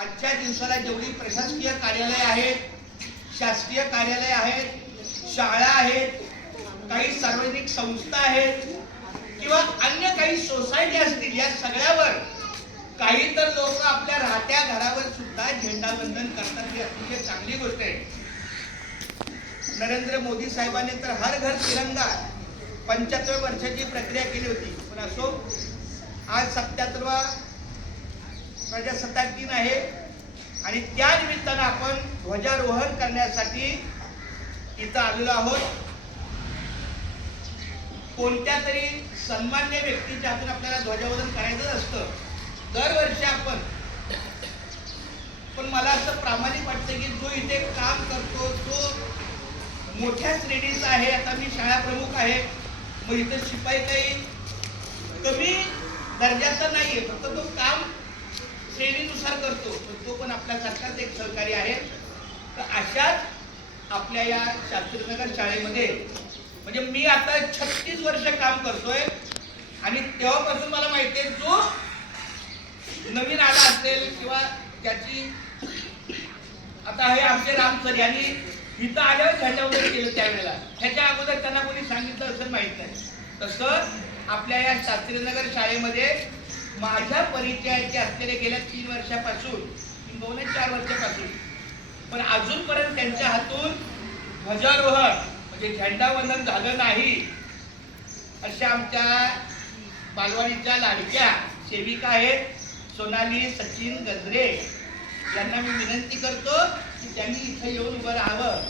आजच्या दिवसाला जेवढी प्रशासकीय कार्यालय आहेत, शासकीय कार्यालय आहेत, शाळा आहेत, काही सार्वजनिक संस्था आहेत किंवा अन्य काही सोसायटी असतील, या सगळ्यावर काही तर लोक आपल्या राहत्या घरावर सुद्धा झेंडावंदन करतात. ही अतिशय चांगली गोष्ट आहे. नरेंद्र मोदी साहेबांनी तर हर घर तिरंगा 75 वर्षाची प्रक्रिया केली होती. पण असो, आज 77वा प्रजासत्ताक दिन आहे आणि त्या निमित्तानं आपण ध्वजारोहण करण्यासाठी इथं आलेलो आहोत. कोणत्या तरी सन्मान्य व्यक्तीच्या हातून आपल्याला ध्वजारोहण करायचं असतं दरवर्षी आपण. पण मला असं प्रामाणिक वाटतं की जो इथे काम करतो, जो मोठ्या श्रेणीचा आहे, आता मी शाळा प्रमुख आहे, मग इथे शिपाई काही कमी दर्जाचा नाहीये, फक्त तो काम श्रेणीनुसार करतो, तो पण आपल्यासारखाच एक सहकारी आहे. तर अशाच आपल्या या शास्त्रीनगर शाळेमध्ये, म्हणजे मी आता 36 वर्ष काम करतोय आणि तेव्हापासून मला माहिती आहे, जो नवीन आला असेल किंवा त्याची, आता हे आमचे राम सर यांनी इथं आल्यावर झेंडावंदन केलं त्यावेळेला, ह्याच्या अगोदर त्यांना कोणी सांगितलं असं माहित नाही. तसं आपल्या या शास्त्रीनगर शाळेमध्ये माझ्या परिचयाचे असलेले गेल्या 3 वर्षापासून, 4 वर्षापासून, पण अजूनपर्यंत त्यांच्या हातून ध्वजारोहण म्हणजे झेंडावंदन झालं नाही. अशा आमच्या बालवाडीच्या लाडक्या सेविका आहेत सोनाली सचिन गजरे, यांना मी विनंती करतो की त्यांनी इथे येऊन उभं राहावं.